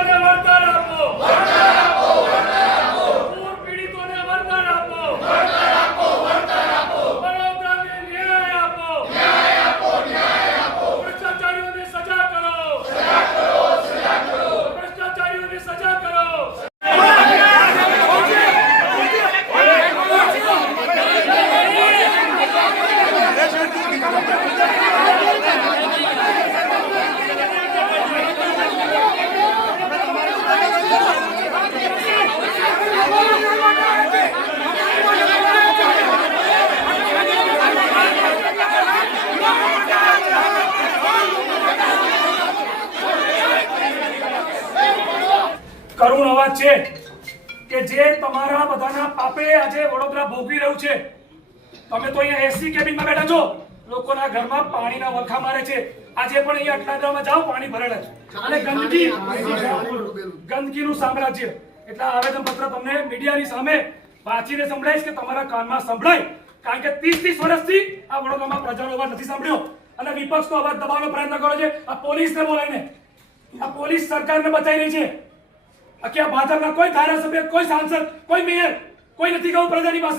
પીડિતોને વળતર આપો. વળતર આપો વળતર આપો પૂર પીડિતોને વળતર આપો. વળતર આપો વળતર આપો બળોતરાને ન્યાય આપો. ન્યાય આપો ન્યાય આપો ભ્રષ્ટાચારીઓને સજા કરો સજા કરો સજા કરો. ભ્રષ્ટાચારીઓને સજા કરો. કરુણ અવાજ છે કે જે તમારા બધાના પાપે આજે વડોદરા ભોગવી રહ્યું છે. તમે તો અહીંયા એસી કેબિનમાં બેઠા છો. લોકોના ઘરમાં પાણીના વલખા મારે છે. આજે પણ અહીંયા અટલાદરામાં જાઓ પાણી ભરેલા છે. અને ગંદકી ગંદકીનું સામ્રાજ્ય. એટલે આવેદન પત્ર તમને મીડિયાની સામે વાંચીને સંભળાઈશ કે તમારા કાનમાં સંભળાય. કારણ કે ત્રીસ ત્રીસ વર્ષથી આ વડોદરામાં પ્રજાનો અવાજ નથી સાંભળ્યો. અને વિપક્ષનો અવાજ દબાવવાનો પ્રયત્ન કરો છે. આ પોલીસને બોલાવીને. આ પોલીસ સરકારને બચાવી રહી છે. આ ભાજપના કોઈ ધારાસભ્ય કોઈ સાંસદ કોઈ મેયર કોઈ નથી કહું પ્રજાની પાસે.